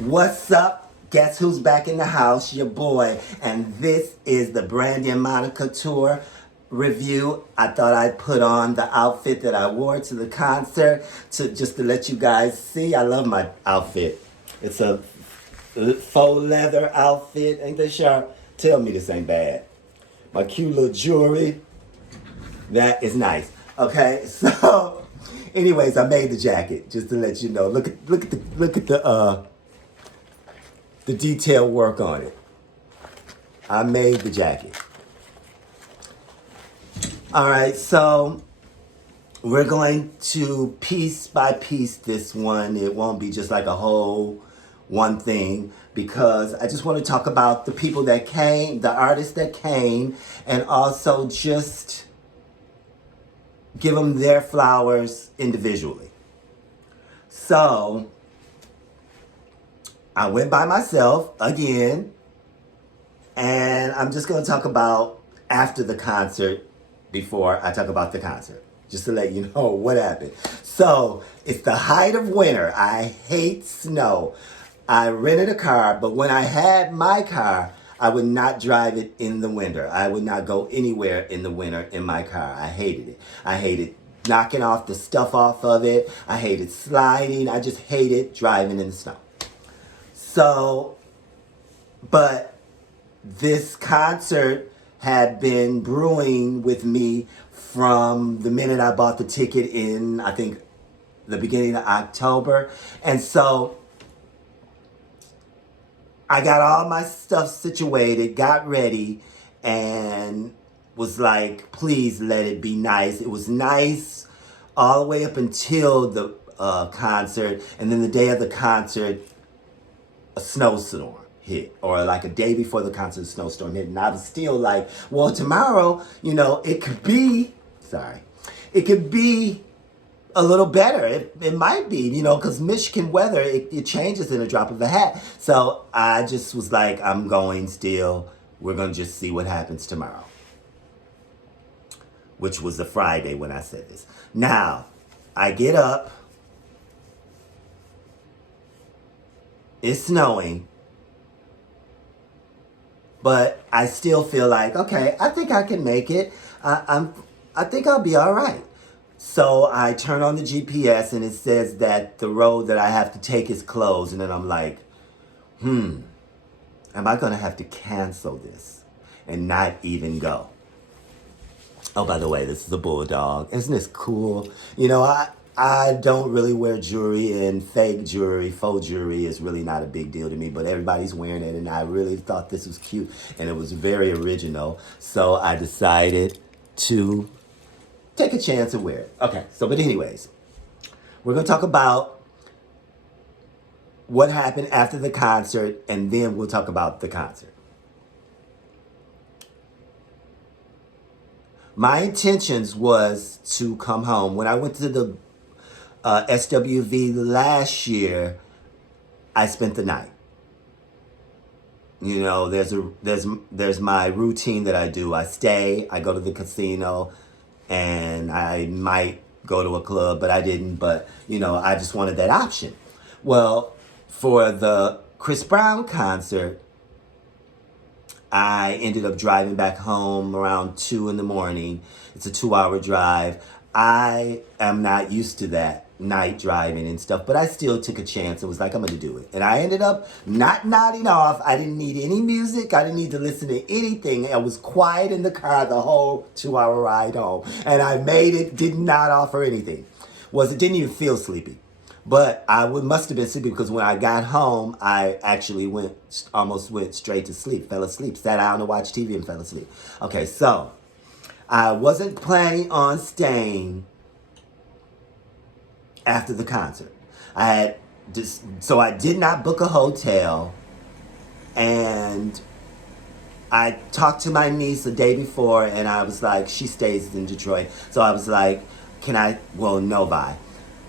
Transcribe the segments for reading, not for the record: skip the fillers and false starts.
What's up? Guess who's back in the house? Your boy. And this is the Brandy and Monica tour review. I thought I'd put on the outfit that I wore to the concert just to let you guys see. I love my outfit. It's a faux leather outfit. Ain't that sharp? Tell me this ain't bad. My cute little jewelry. That is nice. Okay, so anyways, I made the jacket just to let you know. Look at the detail work on it. I made the jacket. All right, so we're going to piece by piece this one. It won't be just like a whole one thing because I just want to talk about the people that came, the artists that came, and also just give them their flowers individually. So I went by myself again, and I'm just going to talk about after the concert before I talk about the concert, just to let you know what happened. So it's the height of winter. I hate snow. I rented a car, but when I had my car, I would not drive it in the winter. I would not go anywhere in the winter in my car. I hated it. I hated knocking off the stuff off of it. I hated sliding. I just hated driving in the snow. So, but this concert had been brewing with me from the minute I bought the ticket in, I think, the beginning of October. And so I got all my stuff situated, got ready, and was like, please let it be nice. It was nice all the way up until the concert. And then the day of the concert, a snowstorm hit, or like a day before the concert, a snowstorm hit, and I was still like, well, tomorrow, it could be a little better. It might be, because Michigan weather, it changes in a drop of a hat. So I just was like, I'm going still. We're going to just see what happens tomorrow, which was a Friday when I said this. Now, I get up. It's snowing, but I still feel like, okay, I think I can make it. I think I'll be all right. So I turn on the GPS and it says that the road that I have to take is closed. And then I'm like, am I going to have to cancel this and not even go? Oh, by the way, this is a bulldog. Isn't this cool? I don't really wear jewelry, and fake jewelry, faux jewelry is really not a big deal to me, but everybody's wearing it, and I really thought this was cute, and it was very original, so I decided to take a chance and wear it. Okay, but anyways, we're going to talk about what happened after the concert, and then we'll talk about the concert. My intentions was to come home. When I went to the SWV last year, I spent the night. There's my routine that I do. I stay, I go to the casino, and I might go to a club, but I didn't. But, I just wanted that option. Well, for the Chris Brown concert, I ended up driving back home around 2 in the morning. It's a 2-hour drive. I am not used to that night driving and stuff, but I still took a chance and was like, I'm going to do it. And I ended up not nodding off. I didn't need any music. I didn't need to listen to anything. I was quiet in the car the whole 2-hour ride home. And I made it, did not offer anything. Didn't even feel sleepy. But I must have been sleepy because when I got home, I actually almost went straight to sleep, fell asleep, sat down to watch TV and fell asleep. Okay, so I wasn't planning on staying after the concert. So I did not book a hotel, and I talked to my niece the day before, and I was like, she stays in Detroit. So I was like, Novi.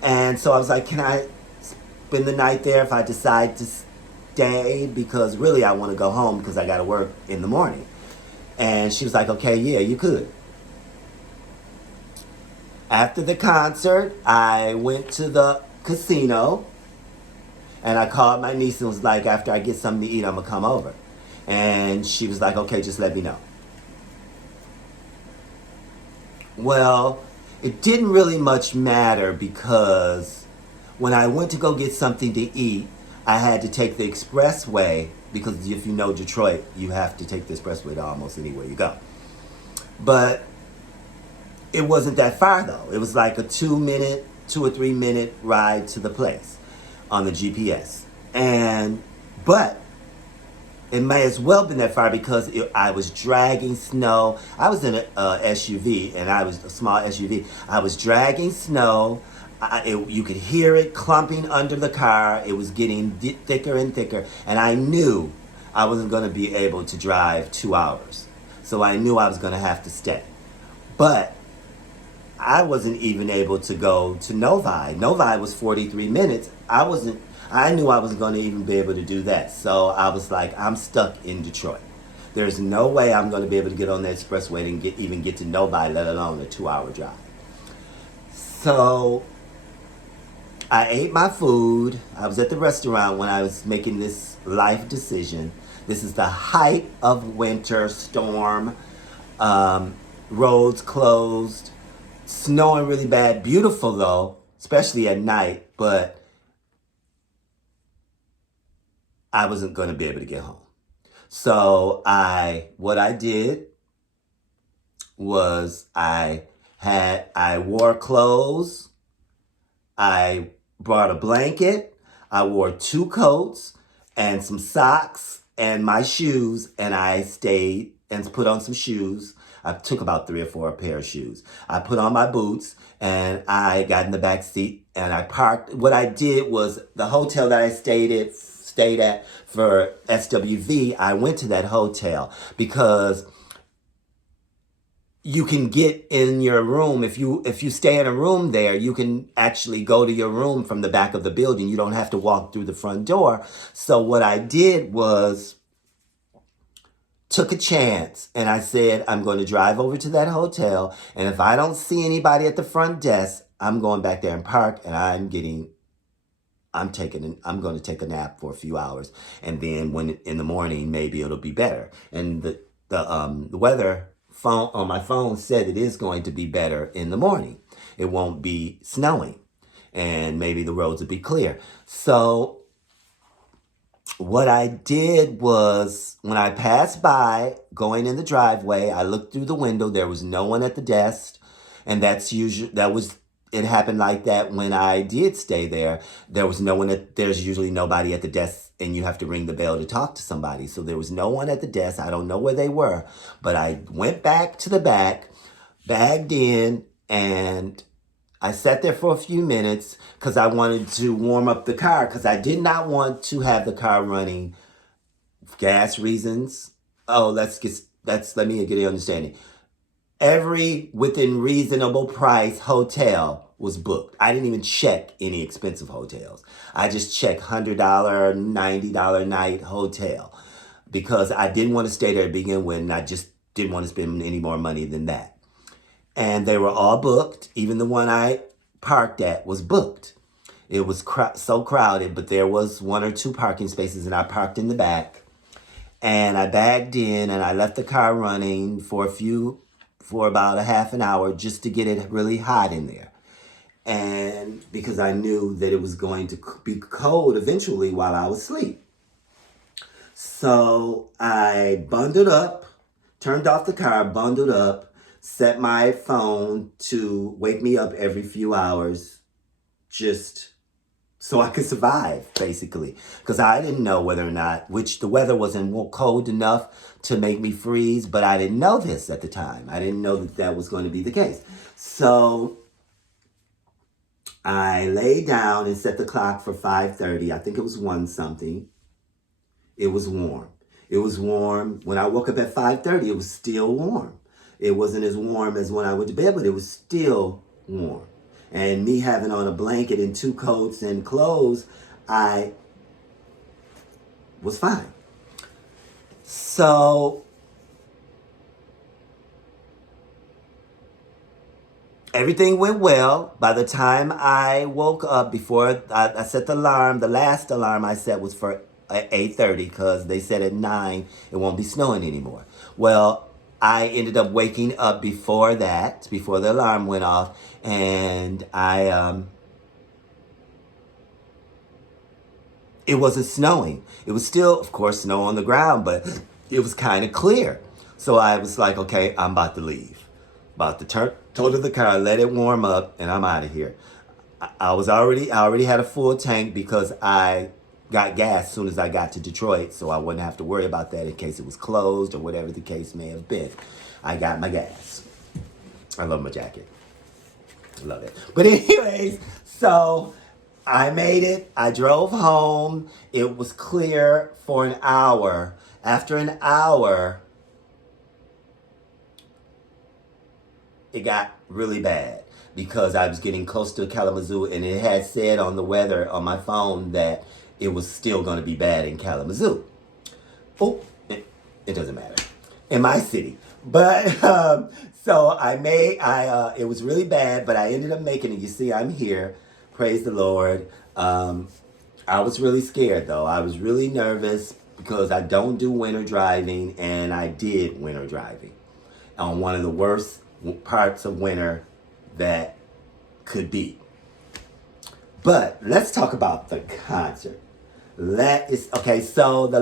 And so I was like, can I spend the night there if I decide to stay? Because really I want to go home because I got to work in the morning. And she was like, okay, yeah, you could. After the concert, I went to the casino And I called my niece and was like, after I get something to eat, I'm gonna come over. And she was like, okay, just let me know. Well, it didn't really much matter because when I went to go get something to eat, I had to take the expressway because if you know Detroit, you have to take the expressway to almost anywhere you go. But it wasn't that far though. It was like a 2 minute, 2 or 3 minute ride to the place on the GPS. And, but it may as well been that far because I was dragging snow. I was in a SUV, and I was a small SUV. I was dragging snow. You could hear it clumping under the car. It was getting thicker and thicker, and I knew I wasn't going to be able to drive 2 hours. So I knew I was going to have to stay. But I wasn't even able to go to Novi. Novi was 43 minutes. I knew I wasn't going to even be able to do that. So I was like, I'm stuck in Detroit. There's no way I'm going to be able to get on the expressway and even get to Novi, let alone a 2 hour drive. So I ate my food. I was at the restaurant when I was making this life decision. This is the height of winter storm. Roads closed. Snowing really bad. Beautiful though, especially at night, but I wasn't going to be able to get home. So what I did was I wore clothes. I brought a blanket. I wore 2 coats and some socks and my shoes, and I stayed and put on some shoes. I took about 3 or 4 pair of shoes. I put on my boots and I got in the back seat and I parked. What I did was the hotel that I stayed at for SWV, I went to that hotel because you can get in your room. If you stay in a room there, you can actually go to your room from the back of the building. You don't have to walk through the front door. So what I did was took a chance and I said, I'm going to drive over to that hotel, and if I don't see anybody at the front desk, I'm going back there and park, and I'm going to take a nap for a few hours, and then when in the morning maybe it'll be better. And the weather phone on my phone said it is going to be better in the morning. It won't be snowing, and maybe the roads will be clear. So what I did was when I passed by going in the driveway, I looked through the window. There was no one at the desk, and it happened like that when I did stay there. There's usually nobody at the desk, and you have to ring the bell to talk to somebody. So there was no one at the desk. I don't know where they were, but I went back to the back, bagged in, and I sat there for a few minutes because I wanted to warm up the car because I did not want to have the car running for gas reasons. Oh, let me get an understanding. Every within reasonable price hotel was booked. I didn't even check any expensive hotels. I just checked $100, $90 night hotel because I didn't want to stay there to begin with, and I just didn't want to spend any more money than that. And they were all booked. Even the one I parked at was booked. It was so crowded, but there was 1 or 2 parking spaces, and I parked in the back. And I bagged in, and I left the car running for about a half an hour just to get it really hot in there. And because I knew that it was going to be cold eventually while I was asleep. So I bundled up, turned off the car, bundled up, set my phone to wake me up every few hours just so I could survive, basically. Because I didn't know whether or not, which the weather wasn't cold enough to make me freeze, but I didn't know this at the time. I didn't know that was going to be the case. So I lay down and set the clock for 5:30. I think it was 1 something. It was warm. It was warm. When I woke up at 5:30, it was still warm. It wasn't as warm as when I went to bed, but it was still warm. And me having on a blanket and 2 coats and clothes, I was fine. So Everything went well. By the time I woke up, before I set the alarm, the last alarm I set was for 8:30 because they said at 9 it won't be snowing anymore. Well, I ended up waking up before that, before the alarm went off, and it wasn't snowing. It was still, of course, snow on the ground, but it was kind of clear. So I was like, okay, I'm about to leave. About to go to the car, let it warm up, and I'm out of here. I already had a full tank because I got gas as soon as I got to Detroit, so I wouldn't have to worry about that in case it was closed or whatever the case may have been. I got my gas. I love my jacket. I love it. But anyways, so I made it. I drove home. It was clear for an hour. After an hour, it got really bad because I was getting close to Kalamazoo, and it had said on the weather on my phone that it was still going to be bad in Kalamazoo. Oh, it doesn't matter. In my city. But so it was really bad, but I ended up making it. You see, I'm here. Praise the Lord. I was really scared though. I was really nervous because I don't do winter driving, and I did winter driving on one of the worst parts of winter that could be. But let's talk about the concert. Okay, so the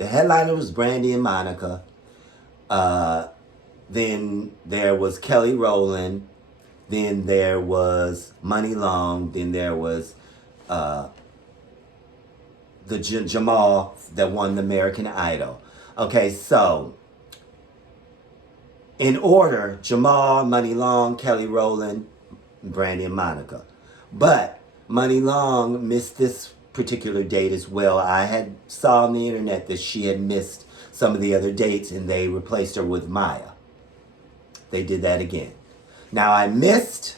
headliner was Brandy and Monica. Then there was Kelly Rowland. Then there was Money Long. Then there was the Jamal that won the American Idol. Okay, so in order, Jamal, Money Long, Kelly Rowland, Brandy, and Monica. But Money Long missed this particular date as well. I had saw on the internet that she had missed some of the other dates, and they replaced her with Maya. They did that again. Now, I missed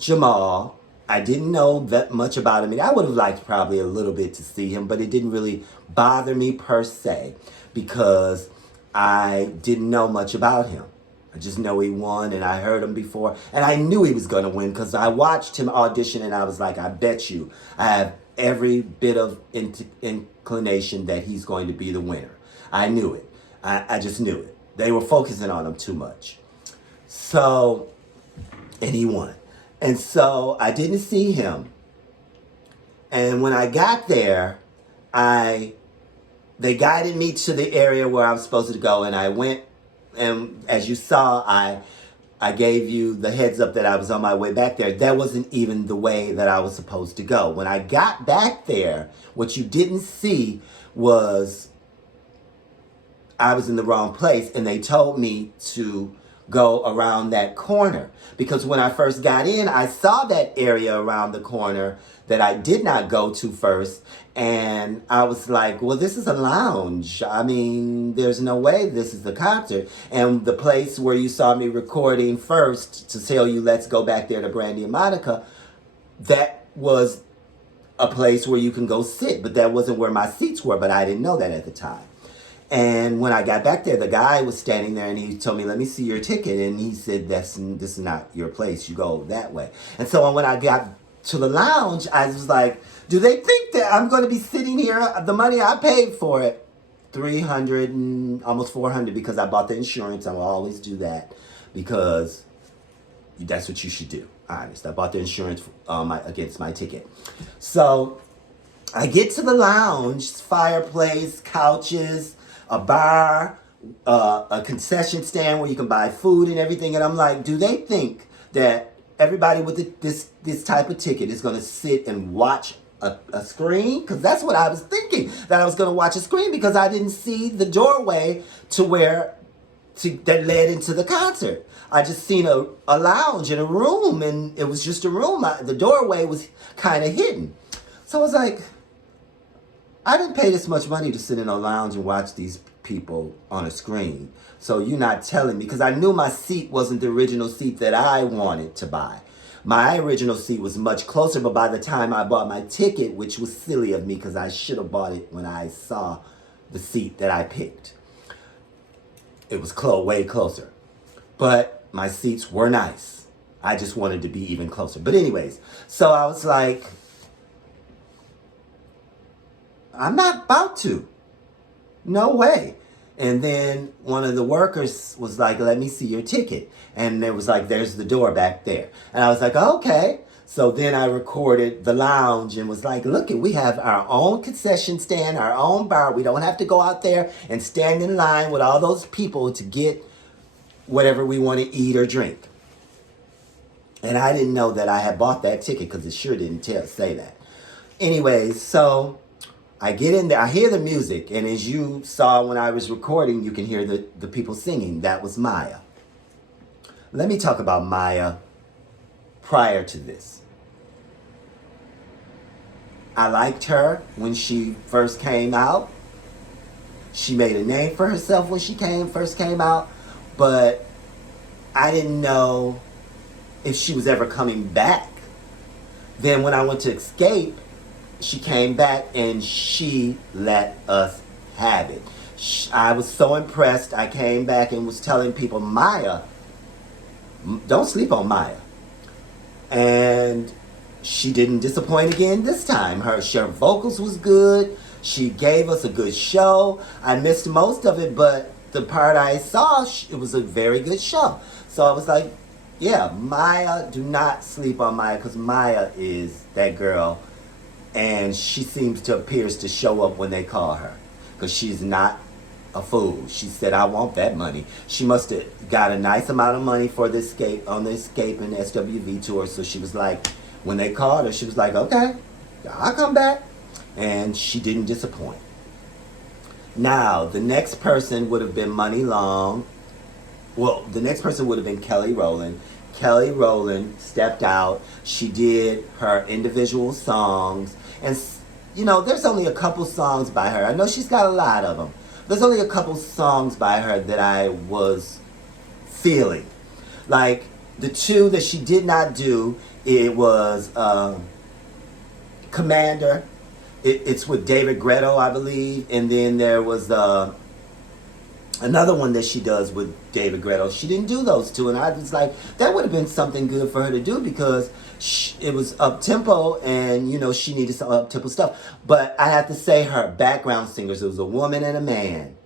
Jamal. I didn't know that much about him. I would have liked probably a little bit to see him, but it didn't really bother me per se because I didn't know much about him. I just know he won, and I heard him before, and I knew he was going to win because I watched him audition, and I was like, I bet you I have every bit of inclination that he's going to be the winner. I knew it. I just knew it. They were focusing on him too much. So, and he won. And so I didn't see him. And when I got there, they guided me to the area where I was supposed to go, and I went. And as you saw, I gave you the heads up that I was on my way back there. That wasn't even the way that I was supposed to go. When I got back there, what you didn't see was I was in the wrong place, and they told me to go around that corner. Because when I first got in, I saw that area around the corner that I did not go to first. And I was like, well, this is a lounge. I mean, there's no way this is the concert. And the place where you saw me recording first to tell you, let's go back there to Brandy and Monica, that was a place where you can go sit. But that wasn't where my seats were, but I didn't know that at the time. And when I got back there, the guy was standing there, and he told me, let me see your ticket. And he said, this is not your place. You go that way. And so when I got to the lounge, I was like, do they think that I'm going to be sitting here? The money I paid for it, $300 and almost $400, because I bought the insurance. I will always do that because that's what you should do. Honest. I bought the insurance against my ticket. So I get to the lounge, fireplace, couches, a bar, a concession stand where you can buy food and everything. And I'm like, do they think that everybody with this type of ticket is going to sit and watch a screen? Because that's what I was thinking, that I was going to watch a screen because I didn't see the doorway that led into the concert. I just seen a lounge in a room, and it was just a room. The doorway was kind of hidden. So I was like, I didn't pay this much money to sit in a lounge and watch these people on a screen. So you're not telling me, because I knew my seat wasn't the original seat that I wanted to buy. My original seat was much closer, but by the time I bought my ticket, which was silly of me because I should have bought it when I saw the seat that I picked, it was way closer. But my seats were nice. I just wanted to be even closer. But anyways, so I was like, I'm not about to. No way. And then one of the workers was like, let me see your ticket. And it was like, there's the door back there. And I was like, okay. So then I recorded the lounge and was like, look, we have our own concession stand, our own bar. We don't have to go out there and stand in line with all those people to get whatever we want to eat or drink. And I didn't know that I had bought that ticket because it sure didn't say that. Anyways, so I get in there, I hear the music, and as you saw when I was recording, you can hear the people singing. That was Maya. Let me talk about Maya prior to this. I liked her when she first came out. She made a name for herself when she first came out, but I didn't know if she was ever coming back. Then when I went to Escape, she came back and she let us have it. I was so impressed. I came back and was telling people, Maya, don't sleep on Maya. And she didn't disappoint again this time. Her vocals was good. She gave us a good show. I missed most of it, but the part I saw, it was a very good show. So I was like, yeah, Maya, do not sleep on Maya, because Maya is that girl. And she appears to show up when they call her, because she's not a fool. She said, I want that money. She must have got a nice amount of money for the Escape and SWV tour. So she was like, when they called her, she was like, okay, I'll come back. And she didn't disappoint. Now, the next person would have been Money Long. Well, the next person would have been Kelly Rowland. Kelly Rowland stepped out. She did her individual songs. And, you know, there's only a couple songs by her. I know she's got a lot of them. There's only a couple songs by her that I was feeling. Like, the two that she did not do, it was Commander. It's with David Guetta, I believe. And then there was another one that she does with David Guetta. She didn't do those two, and I was like, that would have been something good for her to do, because it was up-tempo, and, you know, she needed some up-tempo stuff. But I have to say, her background singers, it was a woman and a man.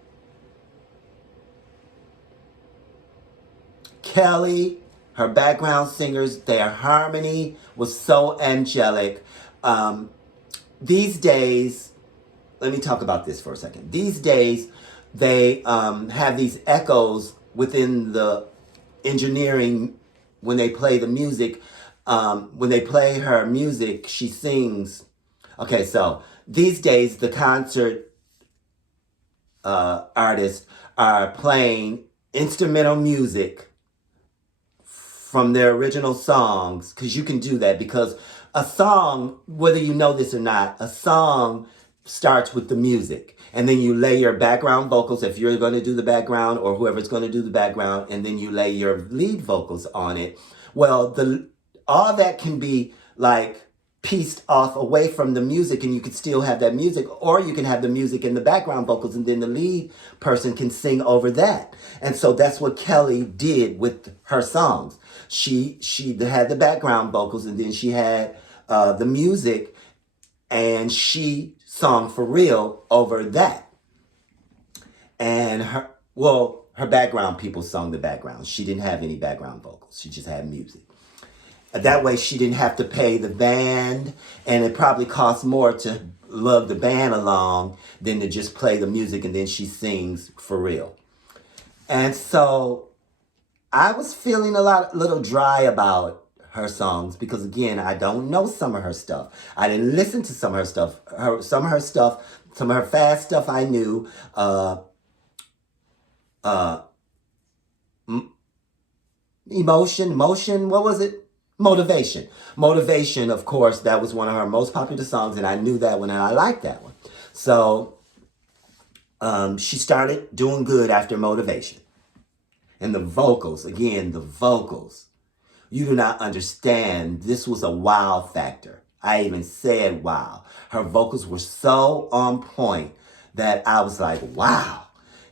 Kelly, her background singers, their harmony was so angelic. These days, let me talk about this for a second. These days, they have these echoes within the engineering when they play the music. When they play her music, she sings. Okay, so these days, the concert artists are playing instrumental music from their original songs, because you can do that, because a song, whether you know this or not, a song starts with the music, and then you lay your background vocals if you're going to do the background, or whoever's going to do the background, and then you lay your lead vocals on it. Well, all that can be like pieced off away from the music, and you could still have that music, or you can have the music and the background vocals, and then the lead person can sing over that. And so that's what Kelly did with her songs. She had the background vocals, and then she had the music, and she sung for real over that. And her background people sung the background. She didn't have any background vocals. She just had music. That way she didn't have to pay the band, and it probably costs more to lug the band along than to just play the music and then she sings for real. And so I was feeling little dry about her songs, because again, I don't know some of her stuff. I didn't listen to some of her stuff. Some of her fast stuff I knew. Emotion, what was it? Motivation, of course, that was one of her most popular songs, and I knew that one, and I liked that one. So she started doing good after Motivation. And the vocals, again, you do not understand. This was a wow factor. I even said wow. Her vocals were so on point that I was like, wow.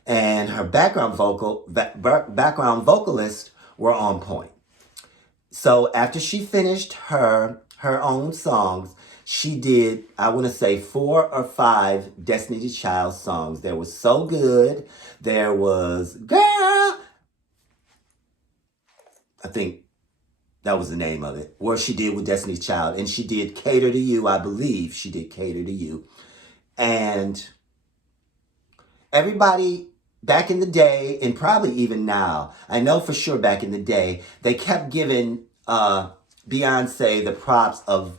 And her background vocalist were on point. So after she finished her own songs, she did, I want to say, 4 or 5 Destiny Child songs. There was So Good. There was Girl. I think that was the name of it. Where she did with Destiny's Child. And she did Cater to You, I believe. She did Cater to You. And everybody back in the day, and probably even now, I know for sure back in the day, they kept giving Beyonce the props of,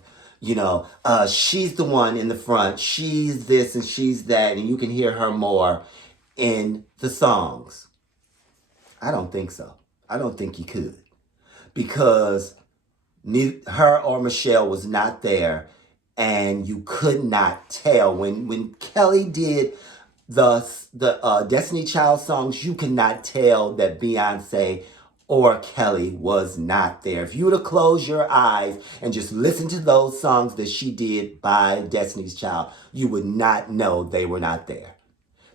she's the one in the front, she's this and she's that, and you can hear her more in the songs. I don't think so. I don't think you could. Because neither her or Michelle was not there, and you could not tell. When Kelly did the Destiny Child songs, you could not tell that Beyonce or Kelly was not there. If you were to close your eyes and just listen to those songs that she did by Destiny's Child, you would not know they were not there.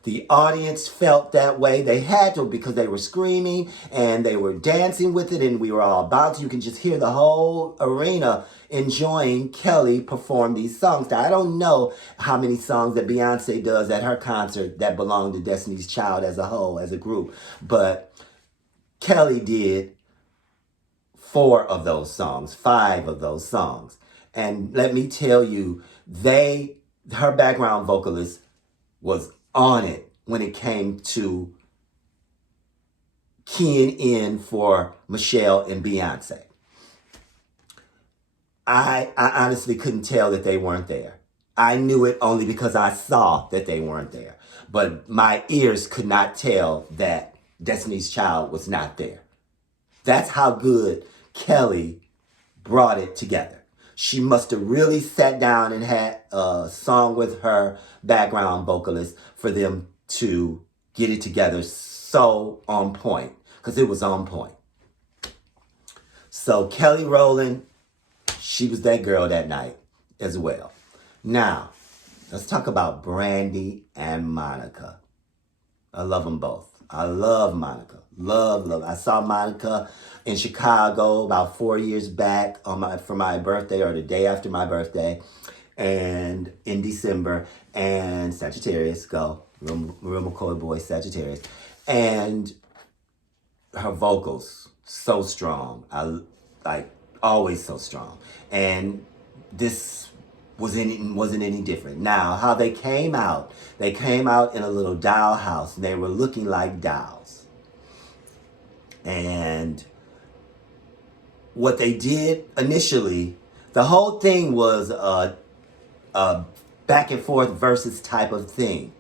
The audience felt that way. They had to, because they were screaming and they were dancing with it, and we were all bouncing. You can just hear the whole arena enjoying Kelly perform these songs. Now, I don't know how many songs that Beyonce does at her concert that belong to Destiny's Child as a whole, as a group, but Kelly did 4 of those songs, 5 of those songs. And let me tell you, her background vocalist was on it when it came to keying in for Michelle and Beyonce. I honestly couldn't tell that they weren't there. I knew it only because I saw that they weren't there. But my ears could not tell that Destiny's Child was not there. That's how good Kelly brought it together. She must have really sat down and had a song with her background vocalist for them to get it together so on point, because it was on point. So Kelly Rowland, she was that girl that night as well. Now, let's talk about Brandy and Monica. I love them both. I love Monica. Love. I saw Monica in Chicago about 4 years back for my birthday, or the day after my birthday, and in December, and Sagittarius, go. Real McCoy boy, Sagittarius. And her vocals, so strong. Always so strong. And this wasn't any different. Now, how they came out in a little doll house, and they were looking like dolls. And what they did initially, the whole thing was a back and forth versus type of thing.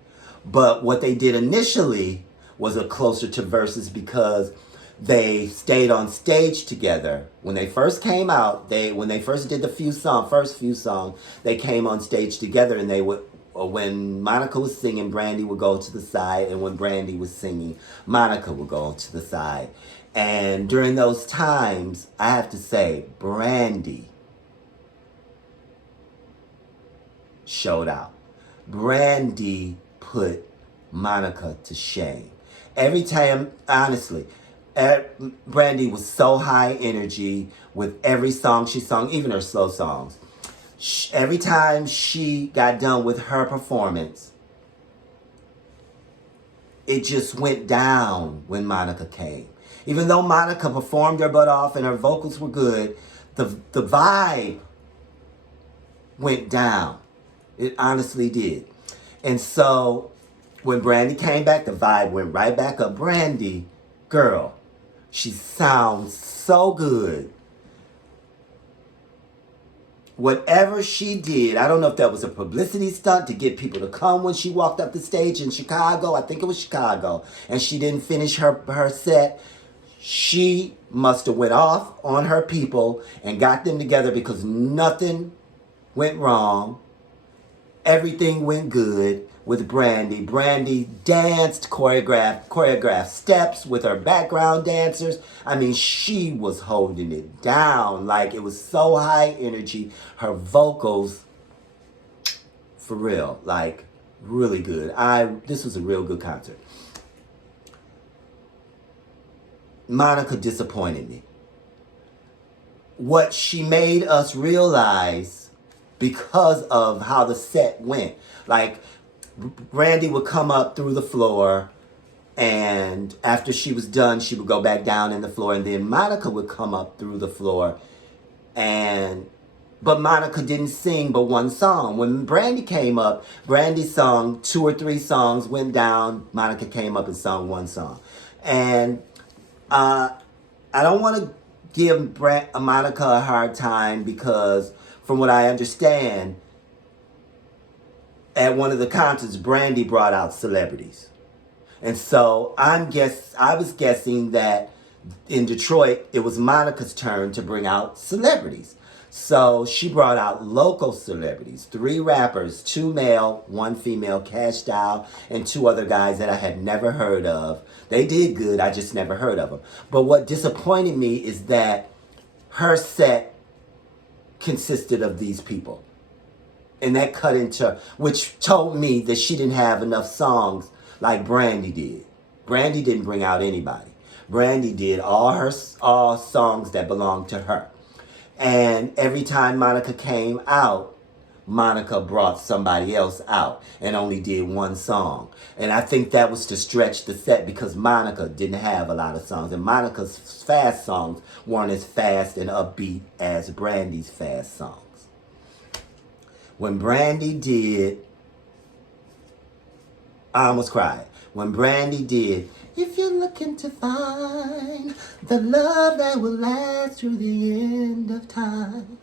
But what they did initially was a closer to versus, because they stayed on stage together. When they first came out, when they first did the first few songs, they came on stage together, and they would, when Monica was singing, Brandy would go to the side, and when Brandy was singing, Monica would go to the side. And during those times, I have to say, Brandy showed out. Brandy put Monica to shame. Every time, honestly, Brandy was so high energy with every song she sung, even her slow songs. Every time she got done with her performance, it just went down when Monica came. Even though Monica performed her butt off and her vocals were good, the vibe went down. It honestly did. And so when Brandy came back, the vibe went right back up. Brandy, girl, she sounds so good. Whatever she did, I don't know if that was a publicity stunt to get people to come when she walked up the stage in Chicago. I think it was Chicago. And she didn't finish her set. She must have went off on her people and got them together, because nothing went wrong. Everything went good with Brandy. Brandy danced, choreographed steps with her background dancers. I mean, she was holding it down. Like, it was so high energy. Her vocals, for real, like, really good. This was a real good concert. Monica disappointed me. What she made us realize because of how the set went, like Brandy would come up through the floor, and after she was done, she would go back down in the floor, and then Monica would come up through the floor, but Monica didn't sing but one song. When Brandy came up, Brandy sung 2 or 3 songs, went down, Monica came up and sung one song. And I don't want to give Monica a hard time because from what I understand, at one of the concerts, Brandy brought out celebrities. And so I was guessing that in Detroit, it was Monica's turn to bring out celebrities. So she brought out local celebrities, 3 rappers, 2 male, 1 female, Cash Doll, and 2 other guys that I had never heard of. They did good, I just never heard of them. But what disappointed me is that her set consisted of these people. And that cut into, which told me that she didn't have enough songs like Brandy did. Brandy didn't bring out anybody. Brandy did all songs that belonged to her. And every time Monica came out, Monica brought somebody else out and only did 1 song. And I think that was to stretch the set because Monica didn't have a lot of songs. And Monica's fast songs weren't as fast and upbeat as Brandy's fast songs. When Brandy did, I almost cried. When Brandy did, if you're looking to find the love that will last through the end of time,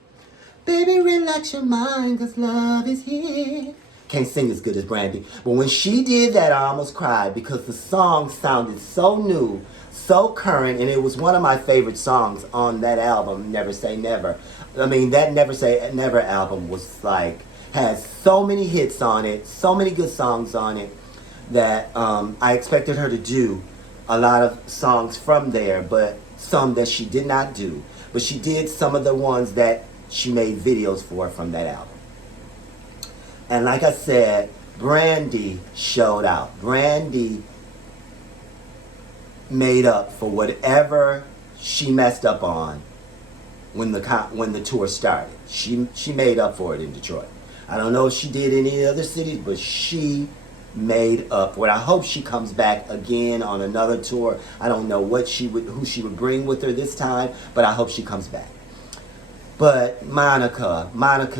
baby, relax your mind, cause love is here. Can't sing as good as Brandy. But when she did that, I almost cried because the song sounded so new, so current, and it was one of my favorite songs on that album, Never Say Never. I mean, that Never Say Never album was like, has so many hits on it, so many good songs on it, that I expected her to do a lot of songs from there, but some that she did not do. But she did some of the ones that she made videos for from that album. And like I said, Brandy showed out. Brandy made up for whatever she messed up on when the tour started. She made up for it in Detroit. I don't know if she did in any other cities, but she made up for it. I hope she comes back again on another tour. I don't know who she would bring with her this time, but I hope she comes back. But Monica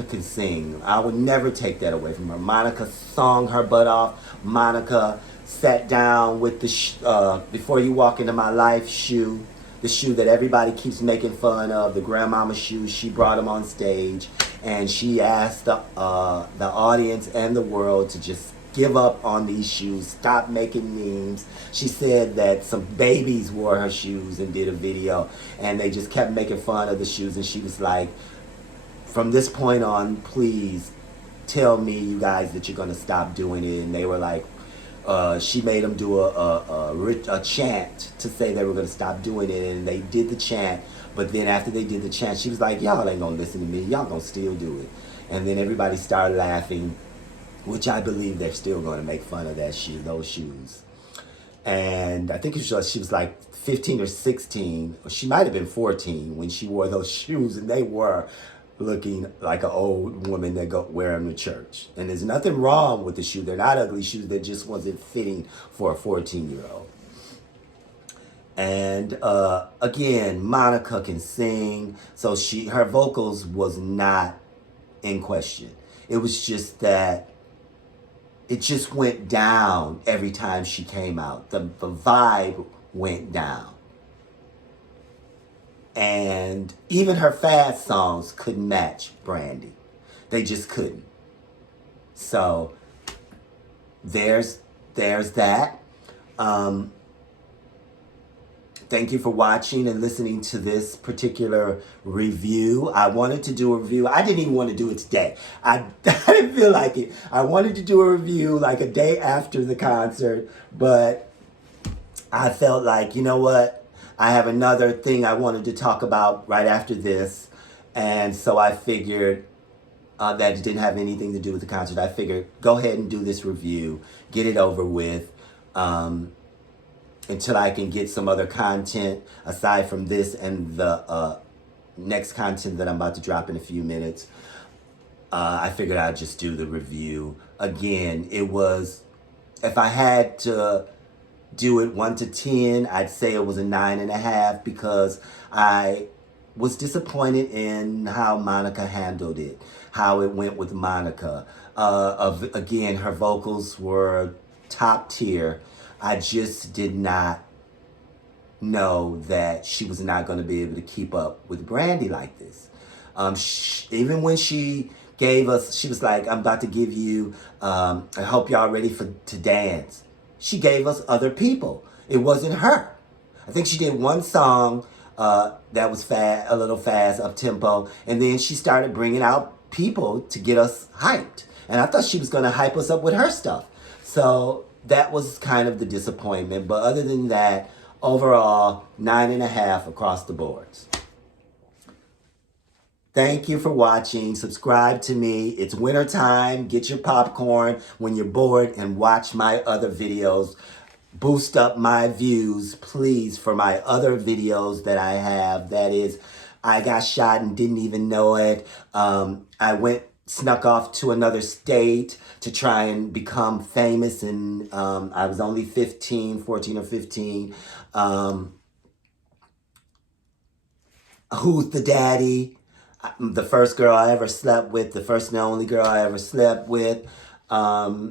can sing. I would never take that away from her. Monica sung her butt off. Monica sat down with the Before You Walk Into My Life shoe, the shoe that everybody keeps making fun of, the grandmama shoe. She brought them on stage, and she asked the audience and the world to just give up on these shoes, stop making memes. She said that some babies wore her shoes and did a video, and they just kept making fun of the shoes, and she was like, from this point on, please tell me, you guys, that you're going to stop doing it. And they were like, she made them do a chant to say they were going to stop doing it, and they did the chant. But then after they did the chant, she was like, y'all ain't going to listen to me. Y'all going to still do it. And then everybody started laughing, which I believe they're still going to make fun of those shoes. And I think she was like 15 or 16, or she might have been 14 when she wore those shoes, and they were looking like an old woman that wear them to church. And there's nothing wrong with the shoe. They're not ugly shoes. They just wasn't fitting for a 14-year-old. And again, Monica can sing, so her vocals was not in question. It was just that it just went down every time she came out. The vibe went down. And even her fast songs couldn't match Brandy. They just couldn't. So there's that. Thank you for watching and listening to this particular review. I wanted to do a review. I didn't even want to do it today. I didn't feel like it. I wanted to do a review like a day after the concert, but I felt like, you know what? I have another thing I wanted to talk about right after this. And so I figured that it didn't have anything to do with the concert. I figured, go ahead and do this review. Get it over with. until I can get some other content aside from this and the next content that I'm about to drop in a few minutes. I figured I'd just do the review. Again, it was, if I had to do it 1 to 10, I'd say it was a 9.5 because I was disappointed in how Monica handled it, how it went with Monica. Again, her vocals were top tier. I just did not know that she was not going to be able to keep up with Brandy like this. Even when she gave us, she was like, I'm about to give you, I hope y'all ready to dance. She gave us other people. It wasn't her. I think she did one song that was a little fast, up tempo, and then she started bringing out people to get us hyped. And I thought she was going to hype us up with her stuff. So that was kind of the disappointment. But other than that, overall, 9.5 across the boards. Thank you for watching. Subscribe to me. It's winter time. Get your popcorn when you're bored and watch my other videos. Boost up my views, please, for my other videos that I have. That is, I got shot and didn't even know it. I snuck off to another state to try and become famous, and I was only 14 or 15. Who's the Daddy? The first girl I ever slept with, the first and only girl I ever slept with. I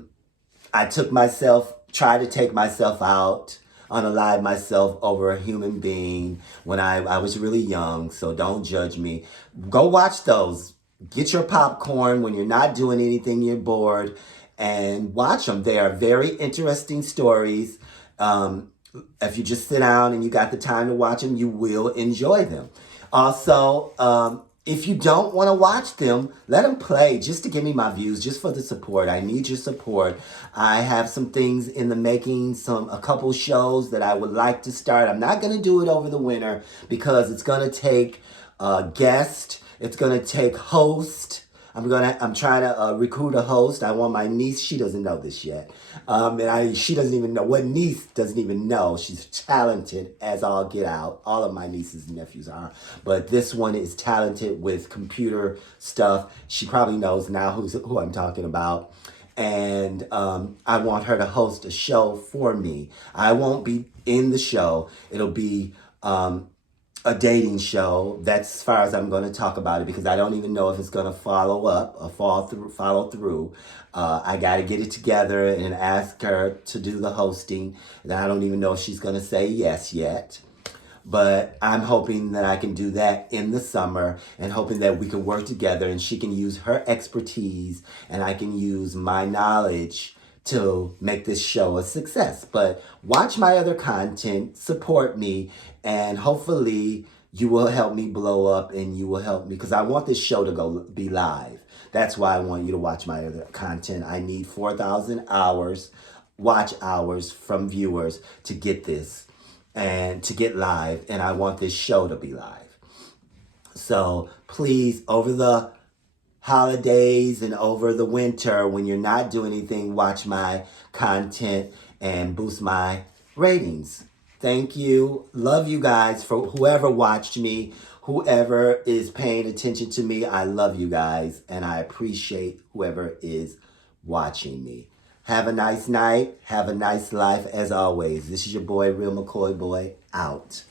tried to take myself out, unalive myself over a human being when I was really young, so don't judge me. Go watch those. Get your popcorn when you're not doing anything, you're bored, and watch them. They are very interesting stories. If you just sit down and you got the time to watch them, you will enjoy them. Also, if you don't want to watch them, let them play just to give me my views, just for the support. I need your support. I have some things in the making, a couple shows that I would like to start. I'm not going to do it over the winter because it's going to take a guest. It's going to take host. I'm trying to recruit a host. I want my niece. She doesn't know this yet. She doesn't even know. What niece doesn't even know? She's talented as all get out. All of my nieces and nephews are. But this one is talented with computer stuff. She probably knows now who I'm talking about. And I want her to host a show for me. I won't be in the show. It'll be a dating show. That's as far as I'm going to talk about it because I don't even know if it's going to follow through. I got to get it together and ask her to do the hosting. And I don't even know if she's going to say yes yet. But I'm hoping that I can do that in the summer and hoping that we can work together and she can use her expertise and I can use my knowledge to make this show a success. But watch my other content, support me, and hopefully you will help me blow up and you will help me because I want this show to be live. That's why I want you to watch my other content. I need 4,000 watch hours from viewers to get this and to get live. And I want this show to be live. So please, over the holidays and over the winter, when you're not doing anything, watch my content and boost my ratings. Thank you. Love you guys. For whoever watched me, whoever is paying attention to me, I love you guys. And I appreciate whoever is watching me. Have a nice night. Have a nice life as always. This is your boy, Real McCoy Boy, out.